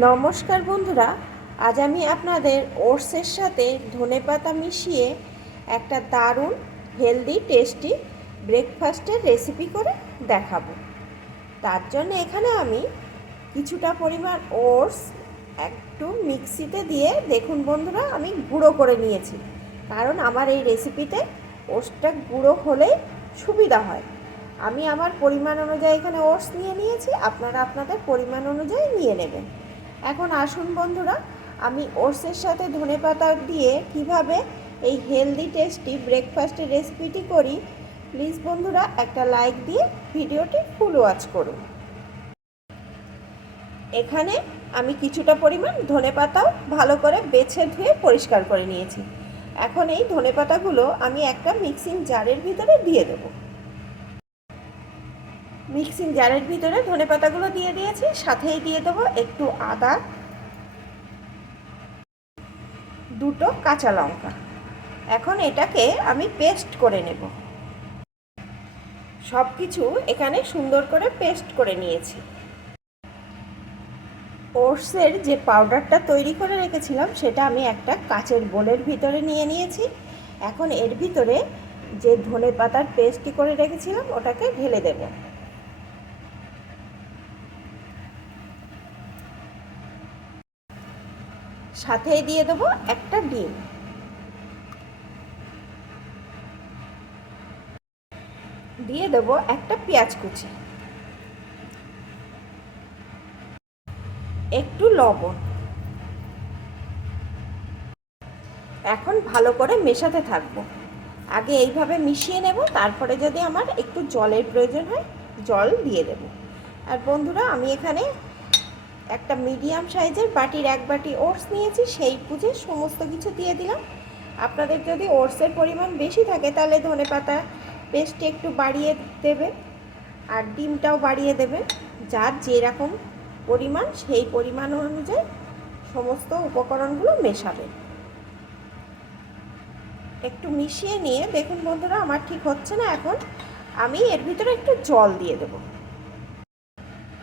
নমস্কার বন্ধুরা, আজ আমি আপনাদের ওটসের সাথে ধনেপাতা মিশিয়ে একটা দারুণ হেলদি টেস্টি ব্রেকফাস্টের রেসিপি করে দেখাবো। তার জন্য এখানে আমি কিছুটা পরিমাণ ওটস একটু মিক্সিতে দিয়ে, দেখুন বন্ধুরা, আমি গুঁড়ো করে নিয়েছি। কারণ আমার এই রেসিপিতে ওটসটা গুঁড়ো হলেই সুবিধা হয়। আমি আমার পরিমাণ অনুযায়ী এখানে ওটস নিয়ে নিয়েছি, আপনারা আপনাদের পরিমাণ অনুযায়ী নিয়ে নেবেন। এখন আসুন বন্ধুরা, আমি ওটসের সাথে ধনেপাতা দিয়ে কীভাবে এই হেলদি টেস্টি ব্রেকফাস্টের রেসিপিটি করি প্লিজ বন্ধুরা একটা লাইক দিয়ে ভিডিওটি ফুল ওয়াচ করুন। এখানে আমি কিছুটা পরিমাণ ধনেপাতাও ভালো করে বেছে ধুয়ে পরিষ্কার করে নিয়েছি। এখন এই ধনেপাতাগুলো আমি একটা মিক্সিং জারের ভিতরে দিয়ে দেবো। মিক্সিং জারের ভিতরে ধনে পাতাগুলো দিয়ে দিয়েছি, সাথেই দিয়ে দেবো একটু আদা, দুটো কাঁচা লঙ্কা। এখন এটাকে আমি পেস্ট করে নেব। সব কিছু এখানে সুন্দর করে পেস্ট করে নিয়েছি। ওটসের যে পাউডারটা তৈরি করে রেখেছিলাম, সেটা আমি একটা কাচের বোলের ভিতরে নিয়ে নিয়েছি। এখন এর ভিতরে যে ধনে পাতার পেস্টটি করে রেখেছিলাম, ওটাকে ঢেলে দেবো। সাথেই দিয়ে দেবো একটা ডিম। দিয়ে দেবো একটা পেঁয়াজ কুচি। একটু লবণ। এখন ভালো করে মেশাতে থাকব। আগে এইভাবে মিশিয়ে নেব, তারপরে যদি আমার একটু জলের প্রয়োজন হয়, জল দিয়ে দেব। আর বন্ধুরা, আমি এখানে একটা মিডিয়াম সাইজের বাটির এক বাটি ওটস নিয়েছি, সেই পুজে সমস্ত কিছু দিয়ে দিলাম। আপনাদের যদি ওটসের পরিমাণ বেশি থাকে, তাহলে ধনে পাতা পেস্টটি একটু বাড়িয়ে দেবে আর ডিমটাও বাড়িয়ে দেবে। যার যেরকম পরিমাণ, সেই পরিমাণ অনুযায়ী সমস্ত উপকরণগুলো মেশাবে। একটু মিশিয়ে নিয়ে, দেখুন বন্ধুরা, আমার ঠিক হচ্ছে না এখন। আমি এর ভিতরে একটু জল দিয়ে দেব।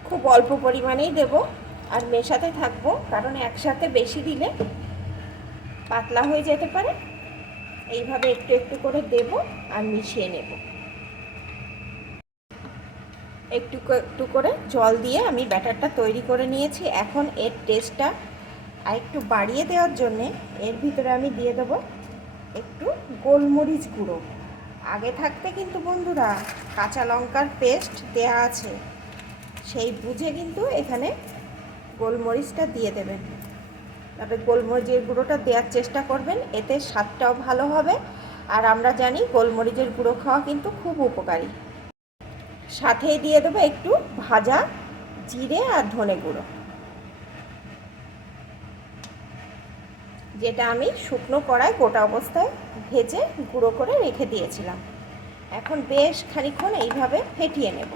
খুব অল্প পরিমাণেই দেবো। আর মেশাতে থাকব, কারণ একসাথে বেশি দিলে পাতলা হয়ে যেতে পারে। এইভাবে একটু একটু করে দেব আর মিশিয়ে নেব। একটু একটু করে জল দিয়ে আমি ব্যাটারটা তৈরি করে নিয়েছি। এখন এর টেস্টটা আর একটু বাড়িয়ে দেওয়ার জন্যে এর ভিতরে আমি দিয়ে দেবো একটু গোলমরিচ গুঁড়ো। আগে থাকতে কিন্তু বন্ধুরা কাঁচা লঙ্কার পেস্ট দেয়া আছে, সেই বুঝে কিন্তু এখানে গোলমরিচটা দিয়ে দেবেন। তবে গোলমরিচের গুঁড়োটা দেওয়ার চেষ্টা করবেন, এতে স্বাদটাও ভালো হবে। আর আমরা জানি গোলমরিচের গুঁড়ো খাওয়া কিন্তু খুব উপকারী। সাথেই দিয়ে দেবো একটু ভাজা জিরে আর ধনে গুঁড়ো। যেটা আমি শুকনো কড়ায় গোটা অবস্থায় ভেজে গুঁড়ো করে রেখে দিয়েছিলাম। এখন বেশ খানিক্ষণ এইভাবে ফেটিয়ে নেব।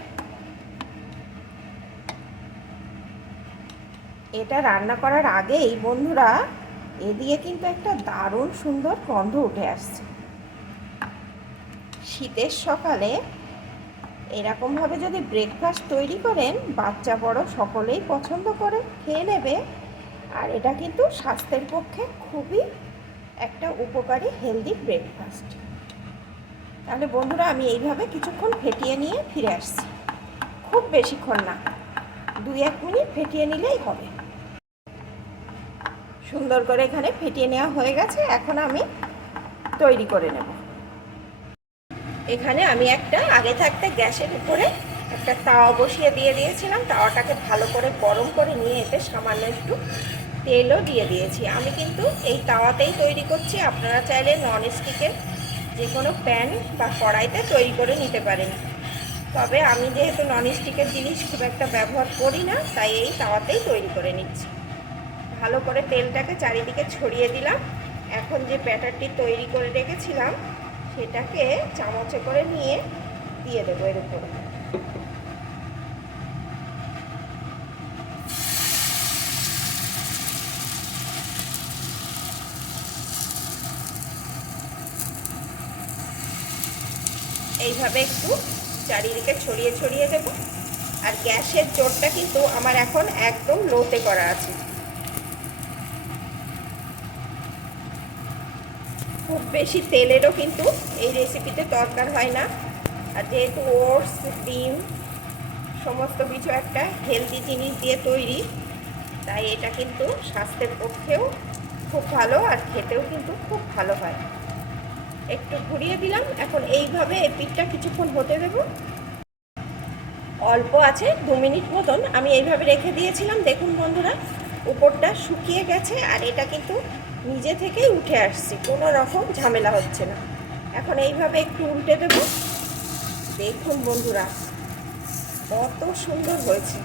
এটা রান্না করার আগেই বন্ধুরা, এ দিয়ে কিন্তু একটা দারুণ সুন্দর গন্ধ উঠে আসছে। শীতের সকালে এরকমভাবে যদি ব্রেকফাস্ট তৈরি করেন, বাচ্চা বড় সকলেই পছন্দ করে, খেয়ে নেবে। আর এটা কিন্তু স্বাস্থ্যের পক্ষে খুবই একটা উপকারী হেলদি ব্রেকফাস্ট তাহলে বন্ধুরা, আমি এইভাবে কিছুক্ষণ ফেটিয়ে নিয়ে ফিরে আসছি। খুব বেশিক্ষণ না দুই এক মিনিট ফেটিয়ে নিলেই হবে। সুন্দর করে এখানে ফেটিয়ে নেওয়া হয়ে গেছে। এখন আমি তৈরি করে নেব। এখানে আমি একটা আগে থাকতে গ্যাসের উপরে একটা তাওয়া বসিয়ে দিয়ে দিয়েছিলাম। তাওয়াটাকে ভালো করে গরম করে নিয়ে এতে সামান্য একটু তেলও দিয়ে দিয়েছি। আমি কিন্তু এই তাওয়াতেই তৈরি করছি। আপনারা চাইলে নন স্টিকের যে কোনো প্যান বা কড়াইতে তৈরি করে নিতে পারেন। তবে আমি যেহেতু নন স্টিকের জিনিস খুব একটা ব্যবহার করি না, তাই এই তাওয়াতেই তৈরি করে নিচ্ছি। ভালো করে তেলটাকে চারিদিকে ছড়িয়ে দিলাম। এখন যে ব্যাটারটি তৈরি করে রেখেছিলাম, সেটাকে চামচে করে নিয়ে দিয়ে দেবো এর উপরে। এইভাবে একটু চারিদিকে ছড়িয়ে ছড়িয়ে দেবো। আর গ্যাসের জোরটা কিন্তু আমার এখন একদম লোতে করা আছে। খুব বেশি তেলেরও কিন্তু এই রেসিপিতে দরকার হয় না। আর যেহেতু ওটস, ডিম, সমস্ত কিছু একটা হেলদি জিনিস দিয়ে তৈরি, তাই এটা কিন্তু স্বাস্থ্যের পক্ষেও খুব ভালো আর খেতেও কিন্তু খুব ভালো হয়। একটু ঘুরিয়ে দিলাম, এখন এইভাবে এই পিঠটা কিছুক্ষণ হতে দেবো। অল্প আছে, দু মিনিট মতন। আমি এইভাবে রেখে দিয়েছিলাম, দেখুন বন্ধুরা, উপরটা শুকিয়ে গেছে আর এটা কিন্তু নিজে থেকেই উঠে আসছে। কোনো রকম ঝামেলা হচ্ছে না। এখন এইভাবে একটু উল্টে দেব। দেখুন বন্ধুরা, কত সুন্দর হয়েছে।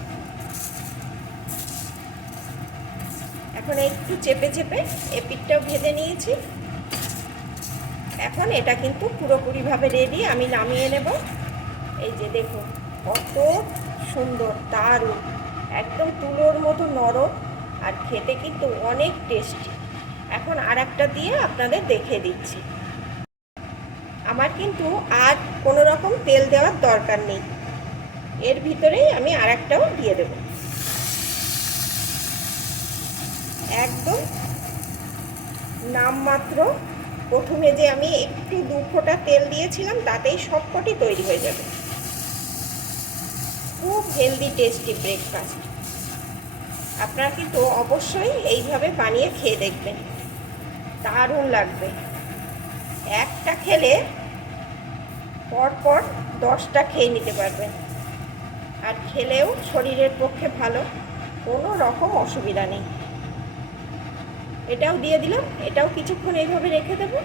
এখন একটু চেপে চেপে এপিটটাও ভেজে নিয়েছি। এখন এটা কিন্তু পুরোপুরিভাবে রেডি আমি নামিয়ে নেব। এই যে দেখুন, কত সুন্দর, দারুণ, একদম তুলোর মতো নরম আর খেতে কিন্তু অনেক টেস্টি এখন আর একটা দিয়ে আপনাদের দেখে দিচ্ছি। আমার কিন্তু আর কোনো রকম তেল দেওয়ার দরকার নেই। এর ভিতরেই আমি আর একটাও দিয়ে দেব। একদম নামমাত্র। প্রথমে যে আমি একটু দু ফোঁটা তেল দিয়েছিলাম, তাতেই সবকটি তৈরি হয়ে যাবে। খুব হেলদি টেস্টি ব্রেকফাস্ট আপনারা কিন্তু অবশ্যই এইভাবে বানিয়ে খেয়ে দেখবেন। দারুণ লাগবে। একটা খেলে পরপর দশটা খেয়ে নিতে পারবেন আর খেলেও শরীরের পক্ষে ভালো, কোনো রকম অসুবিধা নেই। এটাও দিয়ে দিলাম, এটাও কিছুক্ষণ এইভাবে রেখে দেবো।